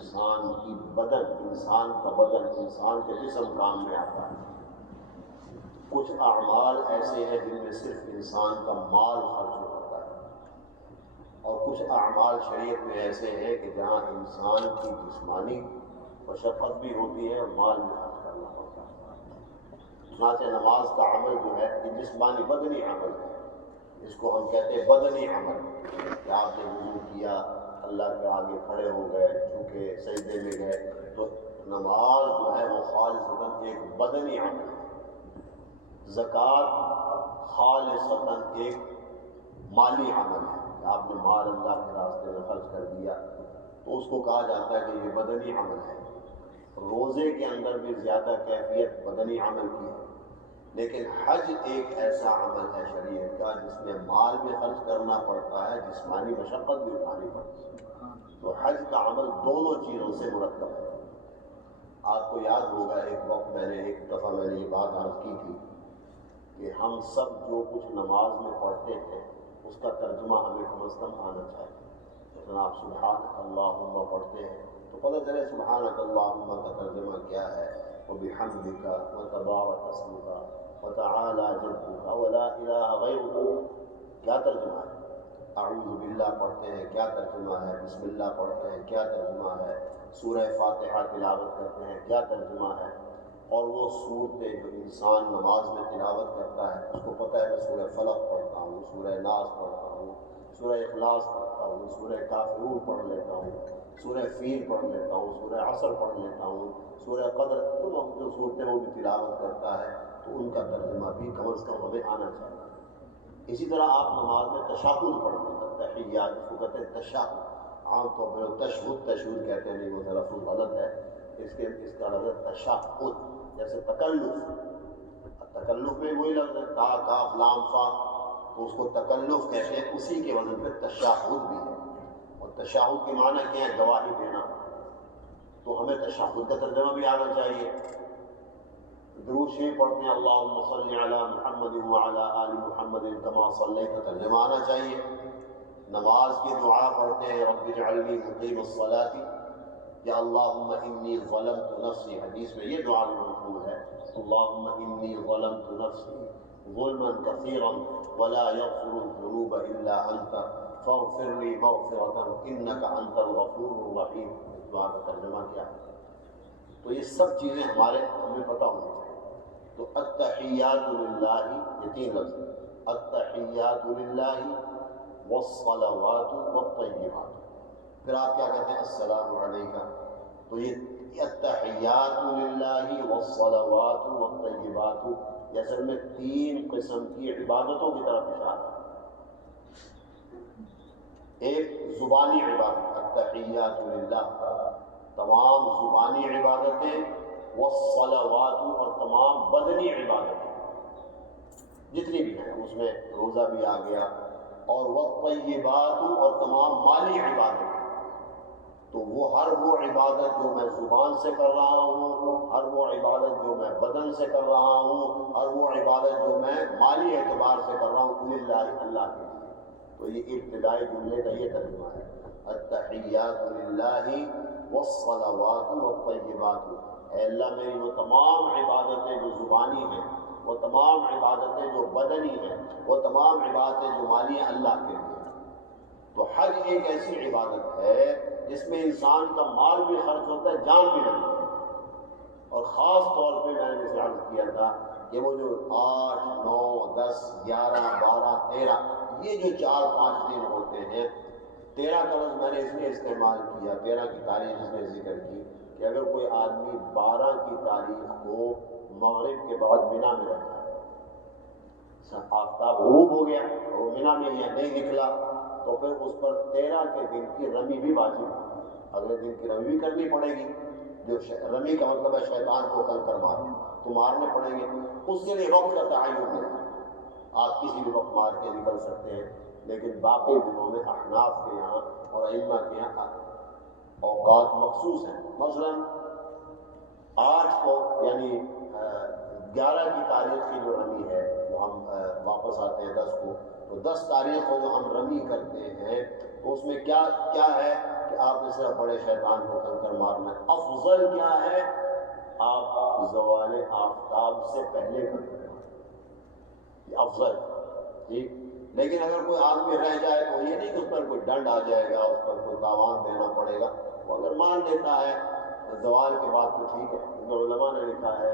انسان کی بدن، انسان کا بدن، انسان کے جسم کام میں آتا ہے۔ کچھ اعمال ایسے ہیں جن میں صرف انسان کا مال خرچ ہوتا ہے، اور کچھ اعمال شریعت میں ایسے ہیں کہ جہاں انسان کی جسمانی مشقت بھی ہوتی ہے اور مال بھی خرچ کرنا پڑتا ہے۔ چنانچہ نماز کا عمل جو ہے یہ جسمانی بدنی عمل ہے، اس کو ہم کہتے ہیں بدنی عمل، کہ آپ نے وضو کیا، اللہ کے آگے کھڑے ہو گئے، جھکے، سجدے میں گئے، تو نماز جو ہے وہ خالصتاً ایک بدنی عمل ہے۔ زکوٰۃ خالصتاً ایک مالی عمل ہے کہ آپ نے مال اللہ کے راستے میں خرچ کر دیا، تو اس کو کہا جاتا ہے کہ یہ بدنی عمل ہے۔ روزے کے اندر بھی زیادہ کیفیت بدنی عمل کی ہے، لیکن حج ایک ایسا عمل ہے شریعت کا جس میں مال بھی خرچ کرنا پڑتا ہے، جسمانی مشقت بھی اٹھانی پڑتی ہے۔ تو حج کا عمل دونوں چیزوں سے مرکب ہے۔ آپ کو یاد ہوگا ایک وقت ایک دفعہ میں نے یہ بات عرض کی تھی کہ ہم سب جو کچھ نماز میں پڑھتے ہیں اس کا ترجمہ ہمیں کم از کم آنا چاہیے۔ مثلا آپ سبحانک اللہم پڑھتے ہیں تو پتہ چلے سبحانک اللہم کا ترجمہ کیا ہے، وبحمدک وتبارک اسمک وتعالی جدک ولا الہ غیرک، کیا ترجمہ ہے؟ اعوذ باللہ پڑھتے ہیں، کیا ترجمہ ہے؟ بسم اللہ پڑھتے ہیں، کیا ترجمہ ہے؟ سورہ فاتحہ تلاوت کرتے ہیں، کیا ترجمہ ہے؟ اور وہ صورتیں جو انسان نماز میں تلاوت کرتا ہے اس کو پتہ ہے میں سورہ فلق پڑھتا ہوں، سورہ ناس پڑھتا ہوں، سورہ اخلاص پڑھتا ہوں، سورہ کافرون پڑھ لیتا ہوں، سورہ فیل پڑھ لیتا ہوں، سورہ عصر پڑھ لیتا ہوں، سورہ قدر، جو صورتیں وہ بھی تلاوت کرتا ہے تو ان کا ترجمہ بھی کم از کم ہمیں آنا چاہیے۔ اسی طرح آپ نماز میں تشہد پڑھتے ہیں، تحیات، اس کو کہتے ہیں تشہد، عام طور پر تشہد کہتے ہیں، نہیں وہ تلفظ غلط ہے، اس کا لفظ ہے تشہد، جیسے تکلف میں وہی لفظ ہے، تا کاف لام فا، تو اس کو تکلف کہتے ہیں، اسی کے وزن پہ تشہد بھی ہے۔ اور تشہد کے معنی کیا ہے؟ گواہی دینا، تو ہمیں تشہد کا ترجمہ بھی آنا چاہیے۔ درود شریف پڑھتے ہیں اللہم صلی علی محمد وعلی آل محمد کما صلیت، کا ترجمہ آنا چاہیے۔ نماز کی دعا پڑھتے ہیں رب اجعلنی مقیم الصلاۃ، یا اللہم انی ظلمت نفسی، حدیث میں یہ دعا بھی مذکور ہے، اللہم انی ظلمت نفسی ظلما کثیرا ولا یغفر الذنوب الا انت فاغفر لی مغفرۃ انک انت الغفور الرحیم۔ اس دعا کا ترجمہ کیا ہے؟ تو یہ سب چیزیں ہمیں پتہ ہونی چاہیے۔ تو التحیات للہ، یہ تین لفظ ہیں، التحیات للہ والصلوات والطیبات۔ پھر آپ کیا کہتے ہیں؟ السلام علیکہ۔ تو یہ التحیات للہ والصلوات والطیبات، یہ اصل میں تین قسم کی عبادتوں کی طرف اشارہ ہے۔ ایک زبانی عبادت، التحیات للہ، تمام زبانی عبادتیں، والصلوات، اور تمام بدنی عبادتیں جتنی بھی ہیں، اس میں روزہ بھی آ گیا، اور والطیبات، اور تمام مالی عبادتیں۔ تو وہ ہر وہ عبادت جو میں زبان سے کر رہا ہوں، ہر وہ عبادت جو میں بدن سے کر رہا ہوں، ہر وہ عبادت جو میں مالی اعتبار سے کر رہا ہوں، للہ، اللہ کے لیے۔ تو یہ ابتدائی جملے کا یہ ترجمہ ہے، التحیات للہ والصلوات والطیبات۔ اے اللہ، میری وہ تمام عبادتیں جو زبانی ہیں، وہ تمام عبادتیں جو بدنی ہیں، وہ تمام عبادتیں جو مالی ہیں، اللہ کے لیے۔ تو حج ایک ایسی عبادت ہے جس میں انسان کا مال بھی خرچ ہوتا ہے، جان بھی لگتی ہے، اور خاص طور پہ میں نے جیسے عرض کیا تھا کہ وہ جو 8، 9، 10، 11، 12، 13، یہ جو 4-5 دن ہوتے ہیں، 13 کا لفظ میں نے اس لیے استعمال کیا، 13 کی تاریخ اس نے ذکر کی کہ اگر کوئی آدمی 12 کی تاریخ کو مغرب کے بعد مینا میں رہتا ہے، آفتاب غروب ہو گیا اور وہ مینا میں نہیں نکلا، تو پھر اس پر 13 کے دن کی رمی بھی واجب ہوگی، اگلے دن کی رمی بھی کرنی پڑے گی۔ جو رمی کا مطلب ہے شیطان کو کنکر مارنا، تو مارنے پڑیں گے، اس کے لیے وقت کا تعین ملا۔ آپ کسی بھی وقت مار کے نکل سکتے ہیں، لیکن باقی دنوں میں احناف کے یہاں اور ائمہ کے یہاں اوقات مخصوص ہیں۔ مثلا 8 کو یعنی 11 کی تاریخ کی جو رمی ہے، جو ہم واپس آتے ہیں 10 کو، تو 10 تاریخ کو جو ہم رمی کرتے ہیں تو اس میں کیا ہے کہ آپ نے صرف بڑے شیطان کو کنکر مارنا ہے. افضل کیا ہے؟ آپ زوال آفتاب سے پہلے کنکر مارنا، یہ افضل. ٹھیک. لیکن اگر کوئی آدمی رہ جائے تو یہ نہیں کہ اس پر کوئی ڈنڈ آ جائے گا، اس پر کوئی تاوان دینا پڑے گا. وہ اگر مان لیتا ہے زوال کے بعد تو ٹھیک ہے. علماء نے لکھا ہے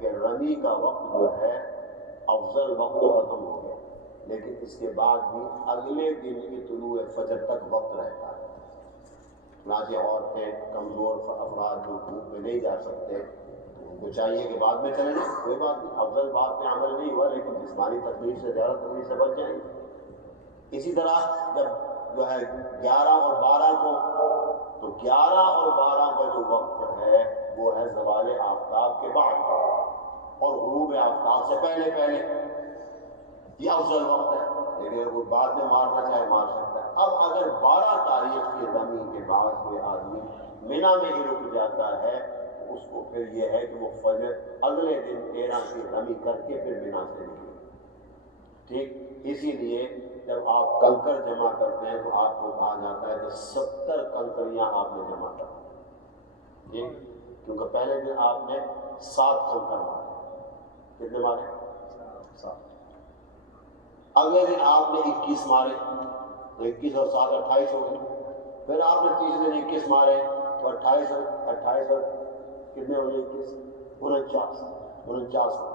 کہ رمی کا وقت جو ہے افضل وقت تو ختم ہو گیا، لیکن اس کے بعد بھی اگلے دن کی طلوع فجر تک وقت رہتا ہے. چنانچہ عورتیں، کمزور افراد جو دھوپ میں نہیں جا سکتے تو ان کو چاہیے کہ بعد میں چلے جائیں، کوئی بات نہیں. افضل بات پہ عمل نہیں ہوا لیکن جسمانی تکلیف سے، زیادہ تکلیف سے بچ جائیں گے. اسی طرح جب جو ہے 11 اور 12 کو، تو 11 اور 12 کا جو وقت ہے وہ ہے زوال آفتاب کے بعد اور غروب آفتاب سے پہلے پہلے، یہ افضل وقت ہے. لیکن اگر کوئی بعد میں مارنا چاہے مار سکتا ہے. اب اگر 12 تاریخ کی رمی کے بعد کوئی آدمی مینا میں ہی رک جاتا ہے تو اس کو پھر یہ ہے کہ وہ فجر اگلے دن 13 کی رمی کر کے پھر مینا سے نکلے. ٹھیک. اسی لیے جب آپ کنکر جمع کرتے ہیں تو آپ کو کہا جاتا ہے کہ 70 کنکریاں آپ نے جمع کر دی، کیونکہ پہلے دن آپ نے 7 کنکر مارے. کتنے مارے؟ 7. اگلے دن آپ نے 21 مارے تو 21 اور 7 28 ہو گئے. پھر آپ نے تیسرے دن 21 مارے تو 28 اور کتنے ہو گئے؟ 21 49 ہو.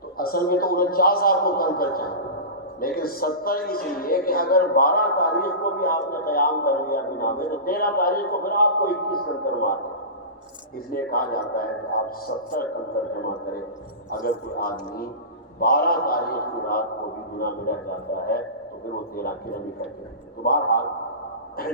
تو اصل میں تو 49 آپ کو کنکر چاہیے، لیکن 70 اس لیے کہ اگر 12 تاریخ کو بھی آپ نے قیام کر لیا بنا میں تو 13 تاریخ کو پھر آپ کو 21 کنکر مارنے. اس لیے کہا جاتا ہے کہ آپ 70 کنکر جمع کریں. اگر کوئی آدمی 12 تاریخ کی رات کو بھی گناہ میں رہ جاتا ہے تو پھر وہ 13 کی رمی کر کے رہتے. تو بہرحال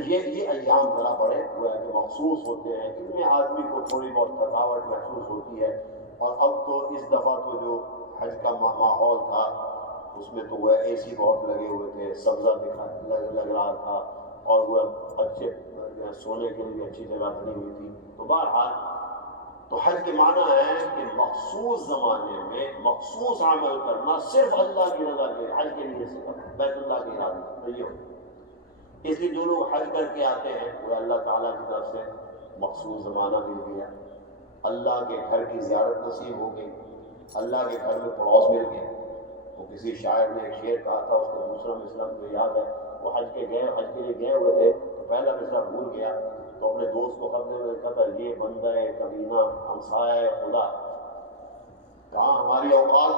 یہ ایام ذرا بڑے ہوئے کہ مخصوص ہوتے ہیں. اس میں آدمی کو تھوڑی بہت تھکاوٹ محسوس ہوتی ہے. اور اب تو اس دفعہ تو جو حج کا ماحول تھا اس میں تو وہ اے سی بہت لگے ہوئے تھے، سبزہ لگ رہا تھا، اور وہ اچھے سونے کے لیے اچھی جگہ بنی ہوئی تھی. تو بہرحال تو حج کے معنی ہے کہ مخصوص زمانے میں مخصوص عمل کرنا، صرف اللہ کی رضا کے حج کے لیے صرف بیت اللہ کے ارادے تو یہ ہوتا ہے. اس لیے جو لوگ حج کر کے آتے ہیں وہ اللہ تعالیٰ کی طرف سے مخصوص زمانہ مل گیا، اللہ کے گھر کی زیارت نصیب ہو گئی، اللہ کے گھر میں پڑوس مل گیا. وہ کسی شاعر نے ایک شعر کہا تھا، اس کا دوسرا مصرع مجھے یاد ہے. وہ حج کے لیے گئے ہوئے تھے تو پہلا مصرع بھول گیا تو اپنے دوست کو خط میں لکھا تھا، یہ بندہ کمینہ ہمسایہ خدا، کہاں ہماری اوقات،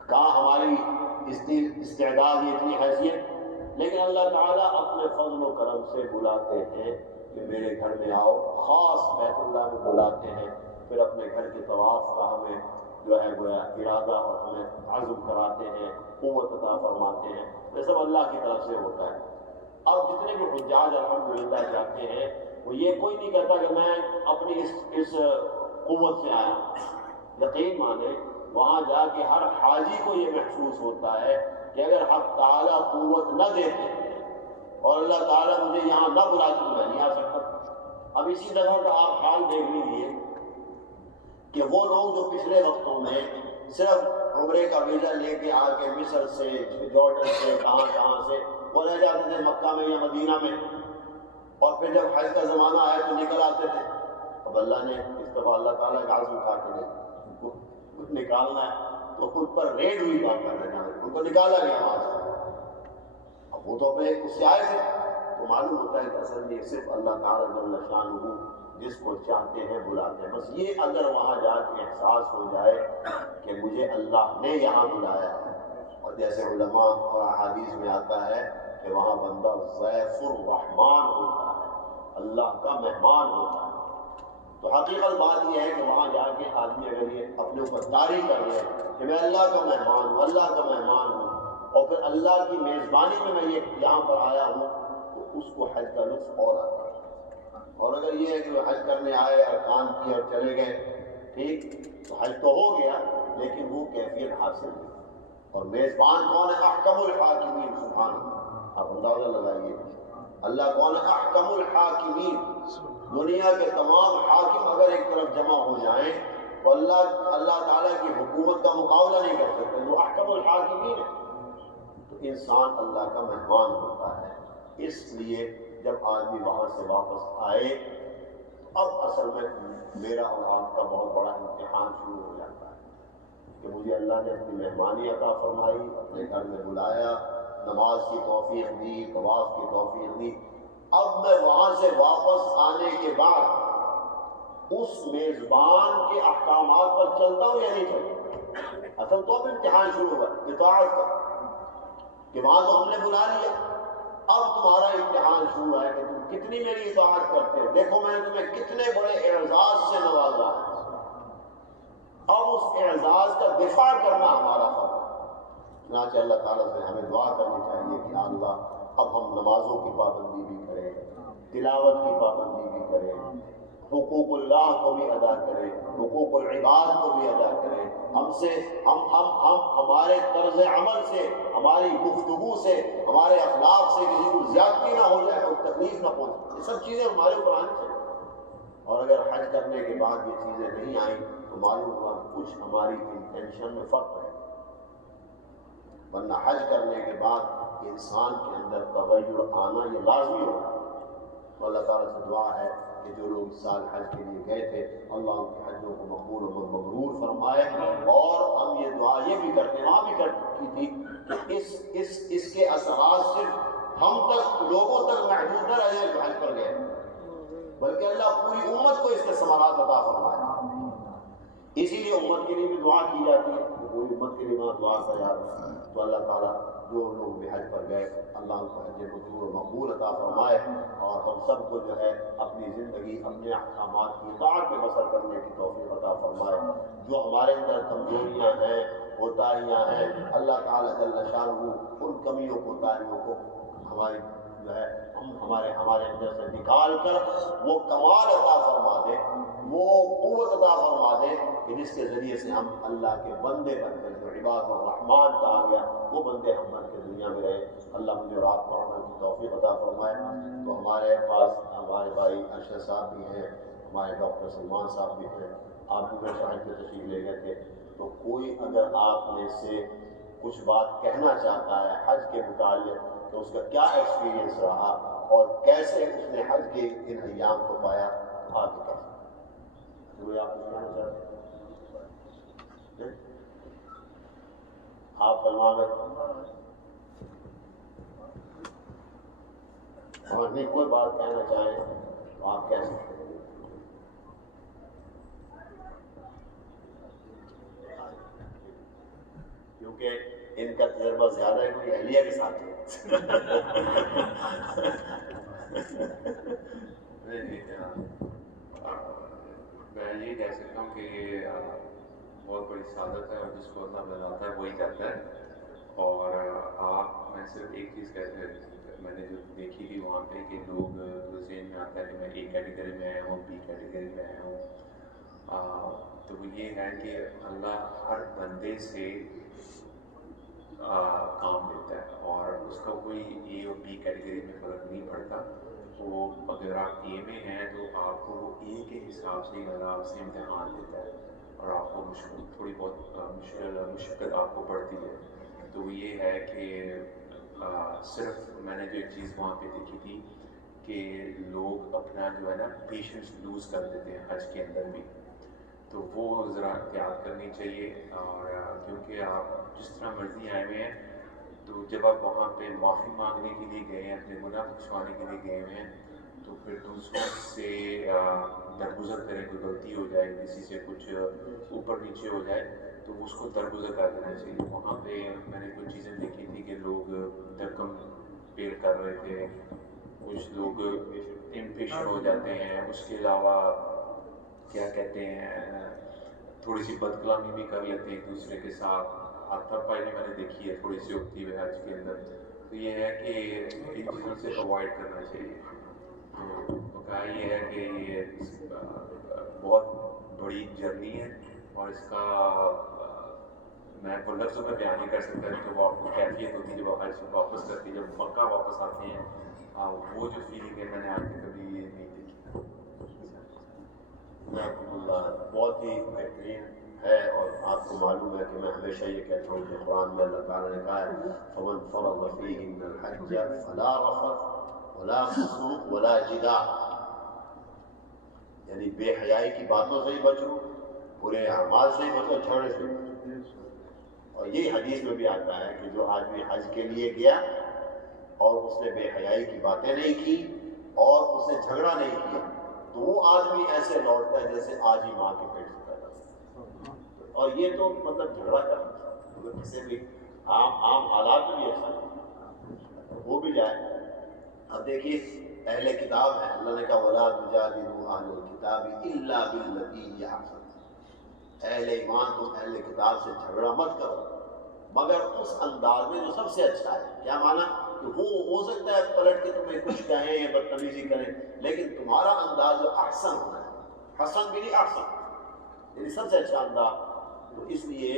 کہاں ہماری استعداد، یہ اتنی حیثیت. لیکن اللہ تعالیٰ اپنے فضل و کرم سے بلاتے ہیں کہ میرے گھر میں آؤ، خاص بیت اللہ میں بلاتے ہیں. پھر اپنے گھر کے طواف کا ہمیں جو ہے گویا ارادہ اور ہمیں عزم کراتے ہیں، قوت عطا فرماتے ہیں. یہ سب اللہ کی طرف سے ہوتا ہے. اب جتنے بھی حجاج الحمدللہ جاتے ہیں وہ یہ کوئی نہیں کہتا کہ میں اپنی اس قوت سے آیا. یقین مانے وہاں جا کے ہر حاجی کو یہ محسوس ہوتا ہے کہ اگر حق تعالیٰ قوت نہ دیتے اور اللہ تعالیٰ مجھے یہاں نہ بلاتے تو میں نہیں آ سکتا. اب اسی طرح کا آپ حال دیکھ لیجیے کہ وہ لوگ جو پچھلے وقتوں میں صرف عمرے کا ویزا لے کے آ کے مصر سے، جارڈن سے، کہاں سے وہ رہ جاتے تھے مکہ میں یا مدینہ میں، اور پھر جب حج کا زمانہ آیا تو نکل آتے تھے. اب اللہ نے اس دفعہ اللہ تعالیٰ کا عزم تھا کہ نہیں ان کو نکالنا ہے تو ان پر ریڈ ہوئی بات کر رہے ہیں، ان کو نکالا گیا وہاں سے. اب وہ تو اپنے اس سے آئے تھے تو معلوم ہوتا ہے کہ اصل میں صرف اللہ تعالیٰ جل شانہ جس کو چاہتے ہیں بلاتے ہیں. بس یہ اگر وہاں جا کے احساس ہو جائے کہ مجھے اللہ نے یہاں بلایا ہے، اور جیسے علماء اور احادیث میں آتا ہے کہ وہاں بندہ ضیف الرحمان ہوتا ہے، اللہ کا مہمان ہوتا ہے. تو حقیقت بات یہ ہے کہ وہاں جا کے آدمی اگر یہ اپنے اوپر طاری کر لے کہ میں اللہ کا مہمان ہوں، اللہ کا مہمان ہوں، اور پھر اللہ کی میزبانی میں میں یہاں پر آیا ہوں، تو اس کو حج کا لطف اور آتا ہے. اور اگر یہ ہے کہ حج کرنے آئے، ارکان کیے اور چلے گئے، ٹھیک، تو حج تو ہو گیا لیکن وہ کیفیت حاصل نہیں. اور میزبان کون ہے؟ احکم الحاکمین. سبحان اللہ، آپ اندازہ لگائیے اللہ کون ہے؟ احکم الحاکمین. دنیا کے تمام حاکم اگر ایک طرف جمع ہو جائیں تو اللہ تعالیٰ کی حکومت کا مقابلہ نہیں کر سکتے. وہ احکم الحاکمین ہے. تو انسان اللہ کا مہمان ہوتا ہے. اس لیے جب آدمی وہاں سے واپس آئے اب اصل میں میرا اور آپ کا بہت بڑا امتحان شروع ہو جاتا ہے کہ مجھے اللہ نے اپنی مہمانی عطا فرمائی، اپنے گھر میں بلایا، نماز کی توفیق دی، طواف کی توفیق دی، اب میں وہاں سے واپس آنے کے بعد اس میزبان کے احکامات پر چلتا ہوں یا نہیں چلتا؟ اصل تو اب امتحان شروع ہوا اطاعت کا، کہ وہاں تو ہم نے بلا لیا، اب تمہارا امتحان شروع ہے کہ تم کتنی میری اطاعت کرتے ہو، دیکھو میں نے تمہیں کتنے بڑے اعزاز سے نوازا ہے، اب اس اعزاز کا دفاع کرنا ہمارا فرض ہے۔ چنانچہ اللہ تعالیٰ سے ہمیں دعا کرنی چاہیے کہ اللہ اب ہم نمازوں کی پابندی بھی کریں، تلاوت کی پابندی بھی کریں، حقوق اللہ کو بھی ادا کریں، حقوق العباد کو بھی ادا کریں، ہم ہمارے طرز عمل سے، ہماری گفتگو سے، ہمارے اخلاق سے کسی کو زیادتی نہ ہو جائے، کوئی تکلیف نہ پہنچے، یہ سب چیزیں ہمارے اوپر آنی چاہیے۔ اور اگر حج کرنے کے بعد یہ چیزیں نہیں آئیں تو معلوم ہوا کہ کچھ ہماری انٹینشن میں فرق ہے، ورنہ حج کرنے کے بعد انسان کے اندر تغیر آنا یہ لازمی ہوگا۔ تو اللہ تعالیٰ سے دعا ہے کہ جو لوگ اس سال حج کے لیے گئے تھے اللہ ان کے حجوں کو مقبول و مبرور فرمائے، اور ہم یہ دعا یہ بھی کرتے ہیں، وہاں بھی کر کی تھی کہ اس کے اثرات صرف ہم تک، لوگوں تک محدود نہ رہ جائیں جو حج پر گئے، بلکہ اللہ پوری امت کو اس کے ثمرات عطا فرمائے۔ اسی لیے امت کے لیے بھی دعا کی جاتی ہے، پوری امت کے لیے وہاں دعا کا یاد ہے۔ تو اللہ تعالیٰ جو لوگ بھی حج پر گئے اللہ ان کو حج مبرور و مقبول عطا فرمائے، اور ہم سب کو جو ہے اپنی زندگی اپنے احکامات کی اطاعت میں بسر کرنے کی توفیق عطا فرمائے۔ جو ہمارے اندر کمزوریاں ہیں، کوتاہیاں ہیں، اللہ تعالیٰ جل شانہ ان کمیوں کوتاہیوں کو ہماری جو ہے ہمارے اندر سے نکال کر وہ کمال عطا فرما دے، وہ قوت عطا فرما دے کہ جس کے ذریعے سے ہم اللہ کے بندے بن کر، جو عباد الرحمان کہا گیا وہ بندے ہم بن کے دنیا میں رہے۔ اللہ مجھے اور آپ کو عمل کی توفیق عطا فرمائے۔ تو ہمارے پاس ہمارے بھائی ارشد صاحب بھی ہیں، ہمارے ڈاکٹر سلمان صاحب بھی ہیں، آپ بھی میرے حج پہ تشریف لے گئے تھے، تو کوئی اگر آپ میں سے کچھ بات کہنا چاہتا ہے حج کے متعلق کہ اس کا کیا ایکسپیرینس رہا اور کیسے اس نے حج کے ان ایام کو پایا، آپ کہہ سکتے ہیں۔ آپ کچھ کہنا چاہتے ہیں؟ آپ فرما گئے اور نہیں کوئی بات کہنا چاہیں تو آپ کہہ سکتے ہیں۔ کیونکہ ان کا تجربہ زیادہ ہے، کوئی اہلیہ کے ساتھ ہے۔ میں یہ کہہ سکتا ہوں کہ یہ بہت بڑی سعادت ہے، اور جس کو اللہ بناتا ہے وہی کرتا ہے۔ اور میں صرف ایک چیز میں نے جو دیکھی تھی وہاں پہ کہ لوگ ذہن میں آتا ہے کہ میں اے کیٹیگری میں آیا ہوں، بی کیٹیگری میں آیا ہوں، تو وہ یہ ہے کہ اللہ ہر بندے سے کام لیتا ہے، اور اس کا کوئی اے اور بی کیٹیگری میں فرق نہیں پڑتا۔ وہ اگر آپ اے میں ہیں تو آپ کو وہ اے کے حساب سے اللہ آپ سے امتحان لیتا ہے، اور آپ کو تھوڑی بہت مشقت آپ کو پڑتی ہے۔ تو وہ یہ ہے کہ صرف میں نے جو ایک چیز وہاں پہ دیکھی تھی کہ لوگ اپنا جو ہے نا پیشنس لوز کر دیتے ہیں حج کے اندر بھی، تو وہ ذرا احتیاط کرنی چاہیے۔ اور کیونکہ آپ جس طرح مرضی آئے ہوئے ہیں، تو جب آپ وہاں پہ معافی مانگنے کے لیے گئے ہیں، اپنے گناہ بخشوانے کے لیے گئے ہوئے ہیں، تو پھر دوسروں سے درگزر کریں، کوئی غلطی ہو جائے، کسی سے کچھ اوپر نیچے ہو جائے تو اس کو درگزر کر دینا چاہیے۔ وہاں پہ میں نے کچھ چیزیں دیکھی تھی کہ لوگ دھکم پیر کر رہے تھے، کچھ لوگ امپیشنٹ ہو جاتے ہیں، اس کے علاوہ کیا کہتے ہیں تھوڑی سی بد کلامی بھی کر لیتے ہیں ایک دوسرے کے ساتھ، ہاتھ پائی بھی میں نے دیکھی ہے تھوڑی سی ہوتی ہوئے حج کے اندر۔ تو یہ ہے کہ ان چیزوں سے اوائڈ کرنا چاہیے۔ تو کہا یہ ہے کہ یہ بہت بڑی جرنی ہے، اور اس کا میں کو لفظوں میں بیان نہیں کر سکتا کہ وہ آپ کو کیفیت ہوتی ہے جب آپ حج سے واپس کرتے ہیں، جب مکہ واپس آتے ہیں، وہ جو فیلنگ ہے میں نے آج تک کبھی نہیں دیکھی۔ بہت ہی بہترین ہے، اور آپ کو معلوم ہے کہ میں ہمیشہ یہ کہتا ہوں کہ قرآن میں اللہ تعالیٰ نے کہا ہے فَمَنْ فَرَضَ فِيهِنَّ الْحَجَّ فَلَا رَفَثَ ولا فسوق ولا جدال، یعنی بے حیائی کی باتوں سے ہی بچو، برے اعمال سے ہی بچو، جھگڑے سے بچو۔ اور یہی حدیث میں بھی آتا ہے کہ جو آدمی حج کے لیے گیا اور اس نے بے حیائی کی باتیں نہیں کی اور اس نے جھگڑا نہیں کیا تو وہ آدمی ایسے لوٹتا ہے جیسے آج ہی ماں کے پیٹ سے پیدا ہوا۔ اور یہ تو مطلب جھگڑا کرنا کسی بھی عام حالات میں بھی ایسا نہیں ہو بھی جائے۔ اب دیکھیے اہل کتاب ہے، اللہ نے کہا وَلَا تُجَادِلُوا أَهْلَ الْكِتَابِ إِلَّا بِالَّتِي هِيَ أَحْسَنُ، اہل ایمان تم اہل کتاب سے جھگڑا مت کرو مگر اس انداز میں جو سب سے اچھا ہے۔ کیا معنی کہ وہ ہو سکتا ہے پلٹ کے تمہیں کچھ کہیں یا بدتمیزی کریں، لیکن تمہارا انداز جو احسن ہونا ہے، حسن بھی نہیں احسن، یعنی سب سے اچھا انداز۔ تو اس لیے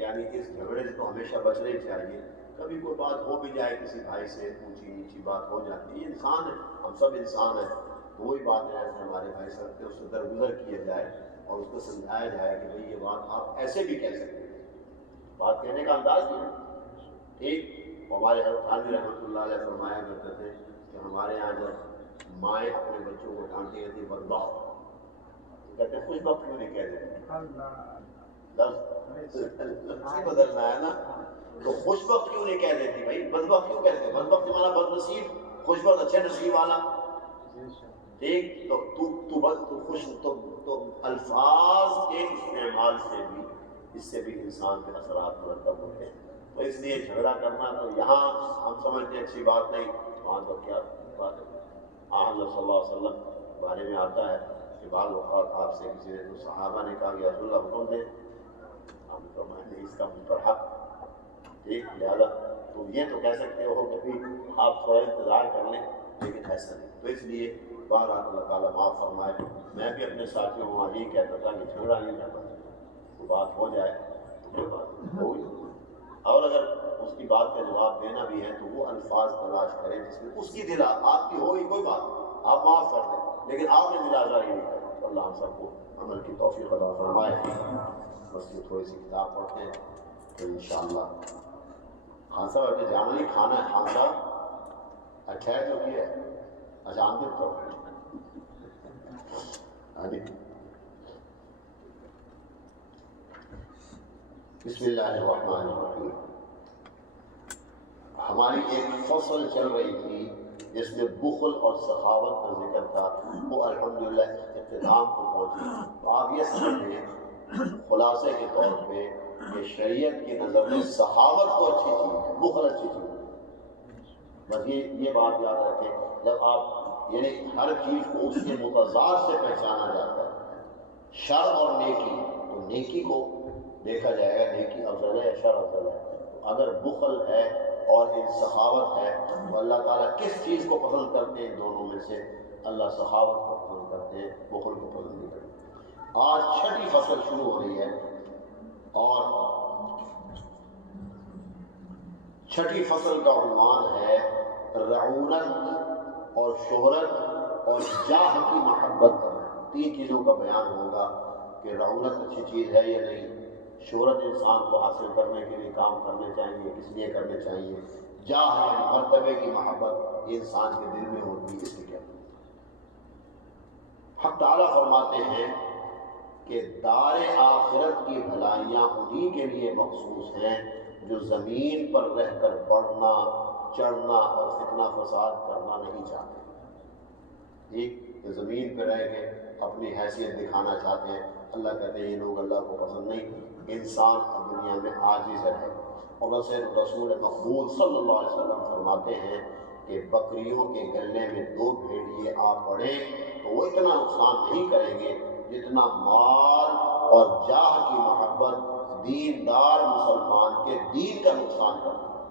یعنی اس جھگڑے سے تو ہمیشہ بچنا ہی چاہیے۔ کبھی کوئی بات ہو بھی جائے کسی بھائی سے، اونچی نیچی بات ہو جاتی ہے، یہ انسان ہے، ہم سب انسان ہیں، وہی بات ہے ایسے ہمارے بھائی سب اس سے درگزر کیا جائے اور اس کو سمجھایا جائے کہ بھئی یہ بات آپ ایسے بھی کہہ سکتے ہیں، بات کہنے کا انداز بھی ہے ٹھیک۔ ہمارے حضرت خانوی رحمۃ اللہ علیہ فرمایا کرتے تھے کہ ہمارے یہاں جب مائیں اپنے بچوں کو ڈانٹتی رہتی بدبخت، کہتے ہیں خوش بخت کیوں نہیں کہہ دیتے، لفظ بدلنا ہے نا، تو خوش بخت کیوں نہیں کہہ دیتی بھائی، بدبخت کیوں کہتے ہیں؟ بدبخت مانا بد نصیب، خوش بخت اچھے نصیب والا ٹھیک۔ تو خوش تو الفاظ کے استعمال سے بھی اس سے بھی انسان کے اثرات مرتب ہوتے ہیں۔ تو اس لیے جھگڑا کرنا تو یہاں ہم سمجھتے ہیں اچھی بات نہیں، وہاں تو کیا بات ہے۔ حضرت صلی اللہ علیہ وسلم کے بارے میں آتا ہے کہ بعض اوقات آپ سے کسی نے تو صحابہ نے کہا کہ رسول اللہ حکم دے، آپ نے فرمایا نہیں اس کا مجھ پر حق ٹھیک، لہٰذا تو یہ تو کہہ سکتے ہو کہ آپ تھوڑا انتظار کر لیں، لیکن ایسا نہیں۔ تو اس لیے بہرحال اللہ تعالیٰ معاف فرمائے۔ میں بھی اپنے ساتھیوں کو یہی کہتا تھا کہ جھگڑا نہیں کرنا، کوئی بات ہو جائے تو کوئی بات ہوگی، اور اگر اس کی بات کا جواب دینا بھی ہے تو وہ الفاظ تلاش کریں جس میں اس کی دل آپ کی ہوگی، کوئی بات آپ معاف کر دیں، لیکن آپ نے دل آزاری نہیں کریں۔ اللہ ہم سب کو عمل کی توفیق عطا فرمائے۔ بس یہ تھوڑی سی کتاب پڑھتے ہیں تو انشاءاللہ خان صاحب اپنے جانا نہیں کھانا ہے، خان صاحب اچھا ہے جو کیا ہے اچھا دن تو بسم اللہ الرحمن الرحیم۔ ہماری ایک فصل چل رہی تھی جس میں بخل اور سخاوت کا ذکر تھا، وہ الحمدللہ اختتام کو پہنچی۔ تو آپ یہ سمجھ لیں خلاصے کے طور پہ کہ شریعت کی نظر میں سخاوت کو اچھی چیز ہے، بخل اچھی چیز ہے۔ بس یہ بات یاد رکھیں، جب آپ یعنی ہر چیز کو اس کے متضاد سے پہچانا جاتا ہے، شر اور نیکی، تو نیکی کو دیکھا جائے گا نیکی افضل ہے یا شر افضل ہے۔ اگر بخل ہے اور ان سخاوت ہے تو اللہ تعالیٰ کس چیز کو پسند کرتے ہیں؟ ان دونوں میں سے اللہ سخاوت کو پسند کرتے ہیں، بخل کو پسند نہیں کرتے۔ آج چھٹی فصل شروع ہو رہی ہے اور چھٹی فصل کا عنوان ہے رعونت اور شہرت اور جاہ کی محبت کرنا۔ تین چیزوں کا بیان ہوگا کہ رعونت اچھی چیز ہے یا نہیں، شہرت انسان کو حاصل کرنے کے لیے کام کرنے چاہیے، کس لیے کرنے چاہیے، جاہ یعنی مرتبے کی محبت یہ انسان کے دل میں ہوتی ہے، اس لیے کہتے ہیں۔ حق تعالیٰ فرماتے ہیں کہ دار آخرت کی بھلائیاں انہی کے لیے مخصوص ہیں جو زمین پر رہ کر بڑھنا، چڑھنا اور فتنہ فساد کرنا نہیں چاہتے۔ ایک کہ زمین پہ رہ کے اپنی حیثیت دکھانا چاہتے ہیں، اللہ کہتے ہیں یہ لوگ اللہ کو پسند نہیں۔ انسان اب دنیا میں عاجز ہے، اور رسول مقبول صلی اللہ علیہ وسلم فرماتے ہیں کہ بکریوں کے گلے میں دو بھیڑیے آ پڑے تو وہ اتنا نقصان نہیں کریں گے جتنا مال اور جاہ کی محبت دیندار مسلمان کے دین کا نقصان کرنا ہے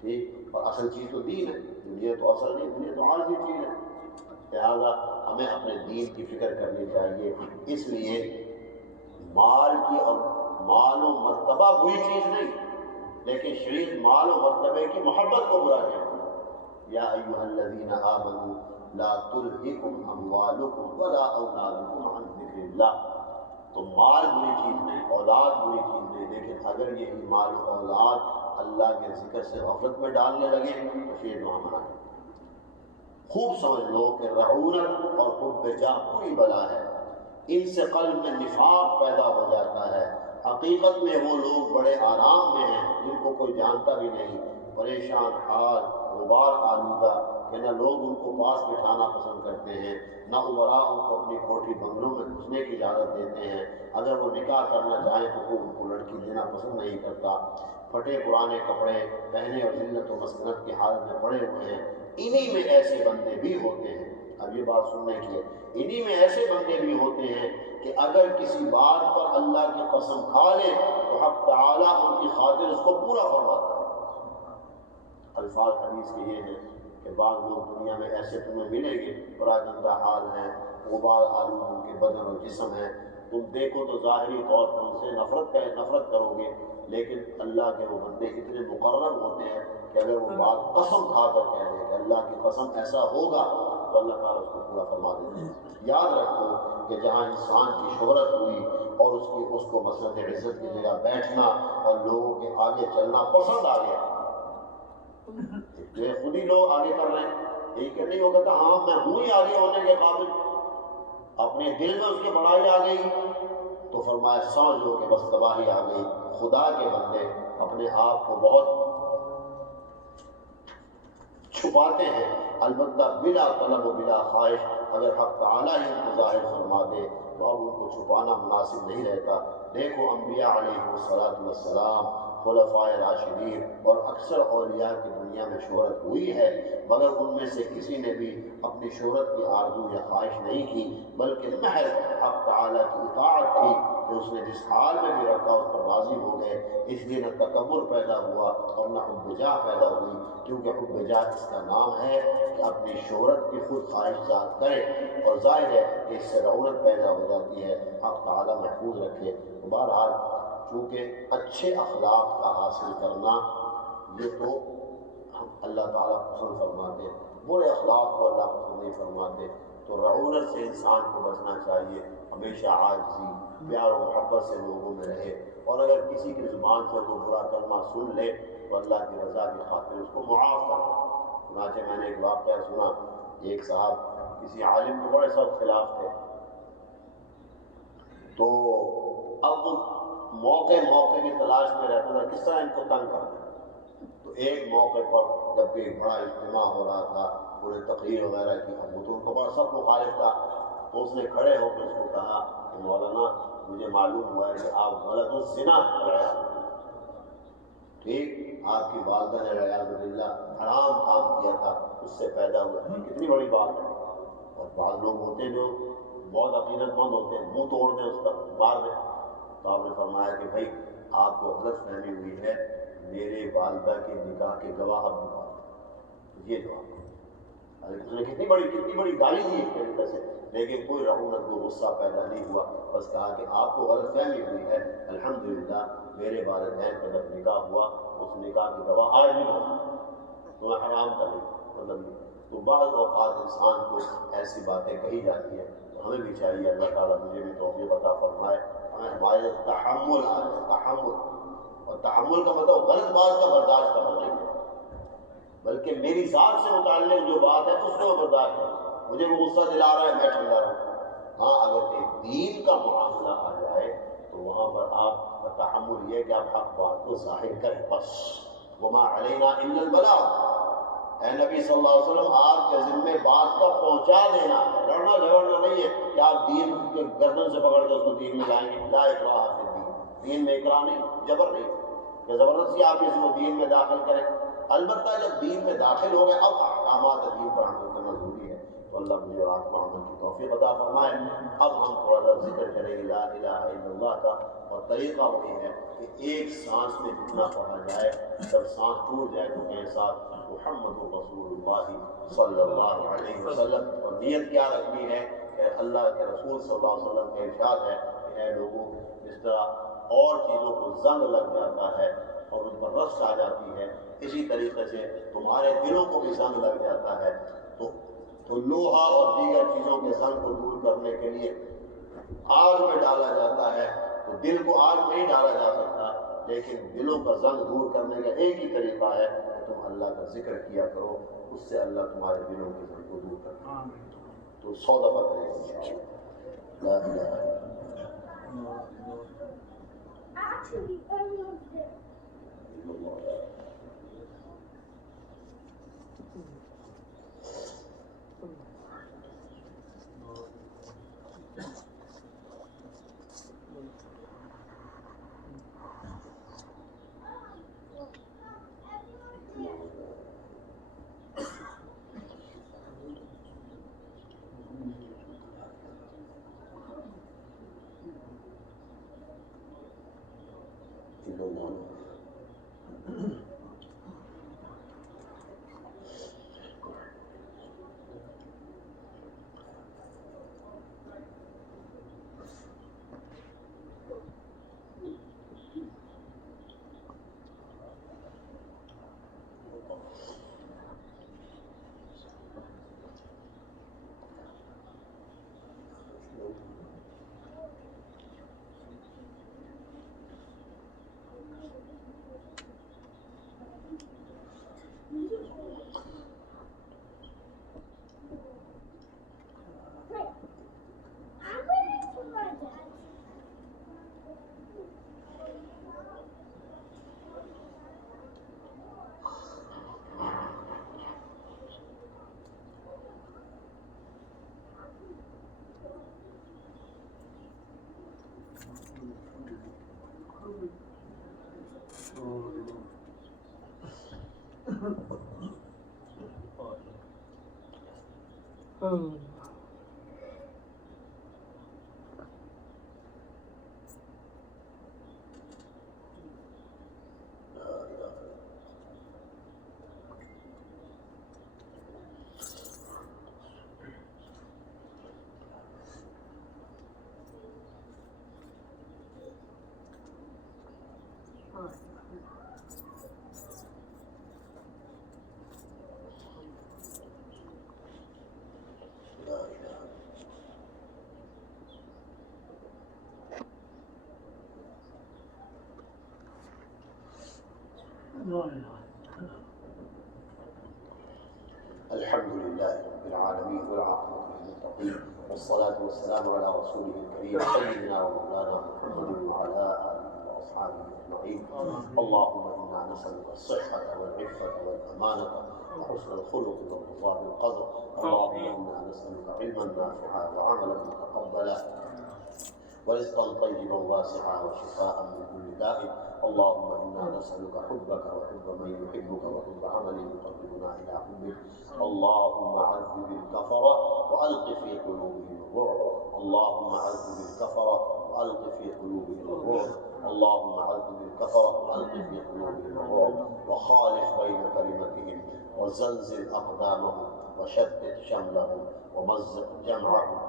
ٹھیک۔ اور اصل چیز تو دین ہے، دنیا تو اصل نہیں، دنیا تو عارضی چیز ہے، لہٰذا ہمیں اپنے دین کی فکر کرنی چاہیے۔ اس لیے مال کی اور مال و مرتبہ بری چیز نہیں، لیکن شریعت مال و مرتبے کی محبت کو برا کہتی ہے۔ یا ایھا الذین آمنوا لا تلہکم اموالکم ولا اولادکم عن ذکر اللہ، تو مال بری چیز نہیں، اولاد بری چیز نہیں، لیکن اگر یہ مال و اولاد اللہ کے ذکر سے غفلت میں ڈالنے لگے تو پھر وہاں منع ہے۔ خوب سمجھ لو کہ رعونت اور حب جاہ پوری بلا ہے، ان سے قلب میں نفاق پیدا ہو جاتا ہے۔ حقیقت میں وہ لوگ بڑے آرام میں ہیں جن کو کوئی جانتا بھی نہیں، پریشان حال، غبار آلودہ، کہ نہ لوگ ان کو پاس بٹھانا پسند کرتے ہیں، نہ عمراء ان کو اپنی کوٹھی بنگلوں میں گھسنے کی اجازت دیتے ہیں، اگر وہ نکاح کرنا چاہیں تو کوئی ان کو لڑکی دینا پسند نہیں کرتا، پھٹے پرانے کپڑے پہنے اور ذلت و مسکنت کی حالت میں پڑے ہوئے ہیں۔ انہی میں ایسے بندے بھی ہوتے ہیں، اب یہ بات سننے کی ہے، انہی میں ایسے بندے بھی ہوتے ہیں کہ اگر کسی بات پر اللہ کی قسم کھا لے تو حق تعالیٰ ان کی خاطر اس کو پورا فرماتا ہے۔ الفاظ حدیث کے یہ ہیں کہ بعض لوگ دنیا میں ایسے تمہیں ملیں گے، بڑا گندہ حال ہے، غبار آلود ان کے بدن اور جسم ہے، تم دیکھو تو ظاہری طور پر ان سے نفرت کرو گے، لیکن اللہ کے وہ بندے اتنے مقرب ہوتے ہیں کہ اگر وہ بات قسم کھا کر کہہ دیں کہ اللہ کی قسم ایسا ہوگا تو اللہ تعالیٰ اس کو پورا فرما دیتے ہیں۔ یاد رکھو کہ جہاں انسان کی شہرت ہوئی اور اس کو مسند عزت کی جگہ بیٹھنا اور لوگوں کے آگے چلنا پسند آ گیا، جو خود ہی لوگ آگے کر رہے ہیں، یہی کہ نہیں وہ کہتا ہاں میں ہوں ہی آگے ہونے کے قابل، اپنے دل میں اس کی بڑائی آ گئی تو فرمایا سمجھ لو کہ بس تباہی آ گئی۔ خدا کے بندے اپنے آپ کو بہت چھپاتے ہیں، البتہ بلا طلب و بلا خواہش، اگر حق تعالیٰ ہی ان کو ظاہر فرما دے تو اب ان کو چھپانا مناسب نہیں رہتا۔ دیکھو انبیاء علیہ السلام، خلفائے راشدین اور اکثر اولیاء کی دنیا میں شہرت ہوئی ہے، مگر ان میں سے کسی نے بھی اپنی شہرت کی آرزو یا خواہش نہیں کی، بلکہ محض حق تعالیٰ کی اطاعت کی کہ اس نے جس حال میں بھی رکھا اس پر راضی ہو گئے۔ اس لیے نہ تکبر پیدا ہوا اور نہ حب جاہ پیدا ہوئی، کیونکہ حب جاہ اس کا نام ہے کہ اپنی شہرت کی خود خواہش ذات کرے، اور ظاہر ہے کہ اس سے رعونت پیدا ہو جاتی ہے۔ حق تعالیٰ محفوظ رکھے۔ بہرحال چونکہ اچھے اخلاق کا حاصل کرنا یہ تو اللہ تعالیٰ پسند فرماتے ہیں، برے اخلاق کو اللہ پسند نہیں فرماتے، تو رعونت سے انسان کو بچنا چاہیے، ہمیشہ عاجزی، پیار و محبت سے لوگوں میں رہے، اور اگر کسی کی زبان سے کوئی برا کلمہ سن لے تو اللہ کی رضا کی خاطر اس کو معاف کر دے۔ چنانچہ میں نے ایک واقعہ سنا، ایک صاحب کسی عالم کے بڑے سخت خلاف تھے، تو اب موقع کی تلاش میں رہتا تھا کس طرح ان کو تنگ کرنا ہے۔ تو ایک موقع پر جب کہ ایک بڑا اجتماع ہو رہا تھا، انہیں تقریر وغیرہ کی، اب وہ تو ان کو بڑا سخت مخالف تھا، تو اس نے کھڑے ہو کر اس کو کہا کہ مولانا مجھے معلوم ہوا ہے کہ آپ غلط الزنا ٹھیک، آپ کی والدہ نے والعیاذ باللہ حرام کام کیا تھا، اس سے پیدا ہوا، کتنی بڑی بات ہے۔ اور بعض لوگ ہوتے ہیں جو بہت عقیدت مند ہوتے ہیں، منہ توڑ دیں اس کا، مار دیں۔ تو آپ نے فرمایا کہ بھائی آپ کو غلط فہمی ہوئی ہے، میرے والدہ کے نکاح کے گواہ اب بھی، یہ جواب۔ اس نے کتنی بڑی گالی دی ایک طریقے سے، لیکن کوئی رعونت کو غصہ پیدا نہیں ہوا، بس کہا کہ آپ کو غلط فہمی ہوئی ہے، الحمدللہ میرے والدین کا جب نکاح ہوا اس نکاح کے گواہ آج بھی موجود، تو میں حرام کر رہی مطلب یہ۔ تو بعض اوقات انسان کو ایسی باتیں کہی جاتی ہیں، تو ہمیں بھی چاہیے اللہ تعالیٰ مجھے بھی توفیق عطا فرمائے، ہمیں ہمارے تحمل آ جائے، تحمل، اور تحمل کا مطلب غلط بات کا برداشت کرنا نہیں ہے، بلکہ میری ذات سے متعلق جو بات ہے اس کو میں برداشت کروں، مجھے وہ غصہ دلا رہا ہے میں ٹھنڈا رہوں۔ ہاں اگر ایک دین کا معاملہ آ جائے تو وہاں پر آپ کا تحمل یہ کہ آپ حق بات کو ظاہر کریں، بس وما علینا الا البلاغ، اے نبی صلی اللہ علیہ وسلم آپ کے ذمے بات کا پہنچا دینا ہے، لڑنا جھگڑنا نہیں ہے کہ آپ دین کے گردن سے پکڑ کے اس کو دین میں لائیں گے، لا اکراہ فی الدین، دین میں اکراہ نہیں، جبر نہیں کہ زبردستی آپ کسی کو دین میں داخل کریں۔ البتہ جب دین میں داخل ہو گئے اب احکامات دین پر عمل کرنا ضروری ہے، تو اللہ مجھے اور آپ کو عمل کی توفیق عطا فرمائے۔ اب ہم تھوڑا سا ذکر کریں گے لا الہ الا اللہ کا، اور طریقہ وہی ہے کہ ایک سانس میں جتنا پڑھا جائے، جب سانس ٹوٹ جائے تو کہیں ساتھ محمد رسول اللہ صلی اللہ علیہ وسلم، اور نیت کیا رکھنی ہے کہ اللہ کے رسول صلی اللہ علیہ وسلم کا ارشاد ہے کہ اے لوگوں جس طرح اور چیزوں کو زنگ لگ جاتا ہے اور ان پر رس آ جاتی ہے، اسی طریقے سے تمہارے دلوں کو بھی زنگ لگ جاتا ہے، تو لوہا اور دیگر چیزوں کے زنگ کو دور کرنے کے لیے آگ میں ڈالا جاتا ہے تو دل کو آگ میں ہی ڈالا جا سکتا، لیکن دلوں کا زنگ دور کرنے کا ایک ہی طریقہ ہے کہ تم اللہ کا ذکر کیا کرو، اس سے اللہ تمہارے دلوں کے زنگ کو دور کرتا ہے۔ تو 100 دفعہ کریں گے انشاءاللہ۔ لا الہ الا اللہ۔ الحمد لله رب العالمين والعاقبة للمتقين والصلاة والسلام على رسوله الكريم سيدنا ومولانا محمد وعلى آله وأصحابه أجمعين. اللهم إنا نسألك الصحة والعفة والأمانة وحسن الخلق والرضا بالقدر. اللهم إنا نسألك علما نافعا وعملا متقبلا ورزقا طيبا واسعا وشفاء من كل داء. اللهم إنا نسألك حبك وحب من يحبك وحب عمل يقربنا إلى حبك. اللهم عذب الكفرة وألق في قلوبهم الرعب. اللهم عذب الكفرة وألق في قلوبهم الرعب. اللهم عذب الكفرة وألق في قلوبهم الرعب وخالف بين كلمتهم وزلزل أقدامهم وشتت شملهم ومزق جمعهم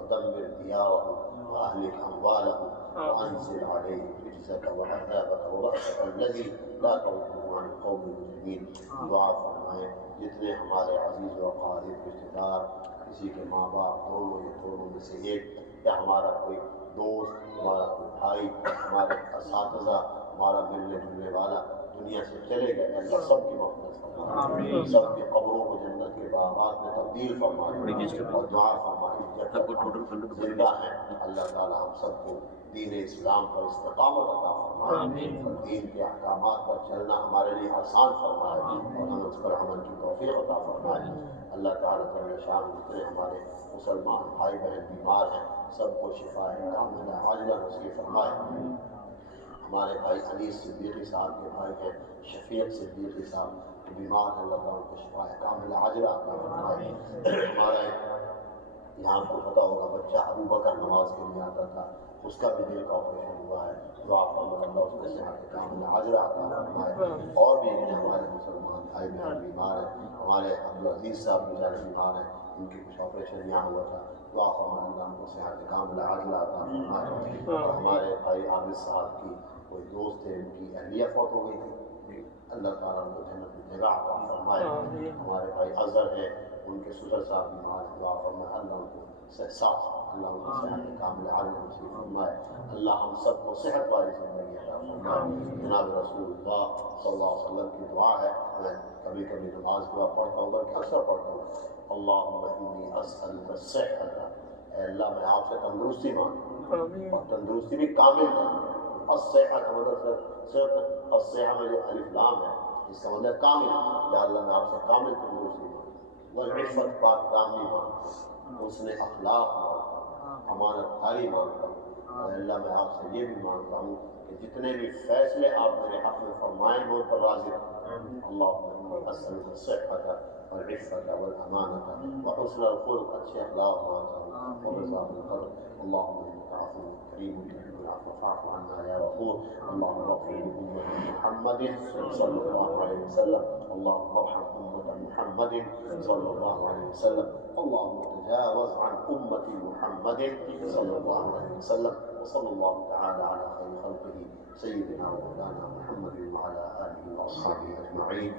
ودمر ديارهم وأهلك أموالهم وأنزل عليهم رجزك وعذابك وبأسك الذي لا ترده عن القوم المجرمين. دعا فرمائیں جتنے ہمارے عزیز و اقارب رشتہ دار، کسی کے ماں باپ دونوں یا دونوں میں سے ایک، یا ہمارا کوئی دوست، ہمارا کوئی بھائی، ہمارے اساتذہ، ہمارا ملنے جلنے والا دنیا سے چلے گئے، اللہ سب کی مغفرت فرمائے، سب کی قبروں کو جنت کے باغات میں تبدیل فرمائے، اور دعا فرمائے جب تک ہم زندہ ہیں اللہ تعالی ہم سب کو دین اسلام پر استقامت عطا فرمائے، اور دین کے احکامات پر چلنا ہمارے لیے آسان فرمائے، اور ہم اس پر عمل کی توفیق عطا فرمائے۔ اللہ تعالیٰ تعالی شان جتنے ہمارے مسلمان بھائی بہن بیمار ہیں سب کو شفا کاملہ عاجلہ نصیب فرمائے۔ ہمارے بھائی انیس صدیقی صاحب کے بھائی ہیں شفیق صدیقی صاحب بیمار ہیں، اللہ تعالیٰ کو شفا کاملہ عاجلہ عطا فرمائے۔ ہمارے یہاں کو پتہ ہوگا بچہ ابو بکر نماز کے لیے آتا تھا، اس کا بھی دل کا آپریشن ہوا ہے، دعا فرمائے اللہ اس کو صحت کاملہ عاجلہ عطا فرمائے۔ اور بھی ہمارے مسلمان بھائی بہن بیمار ہیں، ہمارے عبدالعزیز صاحب بیچارے بیمار ہیں، ان کی کچھ آپریشن یہاں ہوا تھا، دعا فرمائے اللہ ان کو صحت کاملہ عاجلہ عطا فرمائے۔ اور ہمارے بھائی عابد صاحب کی کوئی دوست تھے، ان کی اہلیہ فوت ہو گئی تھی، اللہ تعالیٰ ان کو جنت میں جگہ عطا فرمائے۔ ہمارے بھائی اظہر ہے، ان کے سسر صاحب بھی نماز دعا فرمائے، اللہ ان کو صحت، اللہ ان کو صحت کامل عاجل نصیب فرمائے، اللہ ہم سب کو صحت والی زندگی عطا فرمائے۔ جناب رسول اللہ صلی اللہ علیہ وسلم کی دعا ہے، میں کبھی کبھی نماز دعا پڑھتا ہوں بلکہ اکثر پڑھتا ہوں، اللہم انی اسألک الصحۃ، اے اللہ میں آپ سے تندرستی مانگتا ہوں اور تندرستی بھی کامل مانگتا ہوں۔ الصحۃ کا مطلب صرف الصحہ میں جو الف لام ہے اس کا مطلب کامل، یا اللہ میں آپ سے کامل تندرستی مانگتا ہوں، والعفت پاک دامنی مانگتا ہوں، حسن اخلاق مانگتا ہوں، امانت داری مانگتا ہوں، اور اللہ میں آپ سے یہ بھی مانگتا ہوں کہ جتنے بھی فیصلے آپ میرے حق میں فرمائیں وہ پر راضی رکھیں۔ اللہم انی اسألک الصحۃ والعفت والامانۃ وحسن الخلق، اچھے اخلاق مانگتا ہوں، ورضا بالقدر۔ اللہم انک عفو کریم تحب العفو فاعف عنا یا غفور۔ اللہم اغفر لأمة محمد صلی اللہ علیہ وسلم، اللہم ارحم أمة محمد صلی اللہ علیہ وسلم، اللہم تجاوز عن أمة محمد صلی اللہ علیہ وسلم، وصلی اللہ تعالی علی خیر خلقہ سیدنا مولانا محمد وعلی آلہ وأصحابہ اجمعین۔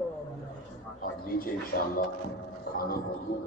اب نیچے انشاءاللہ کھانا موجود ہے۔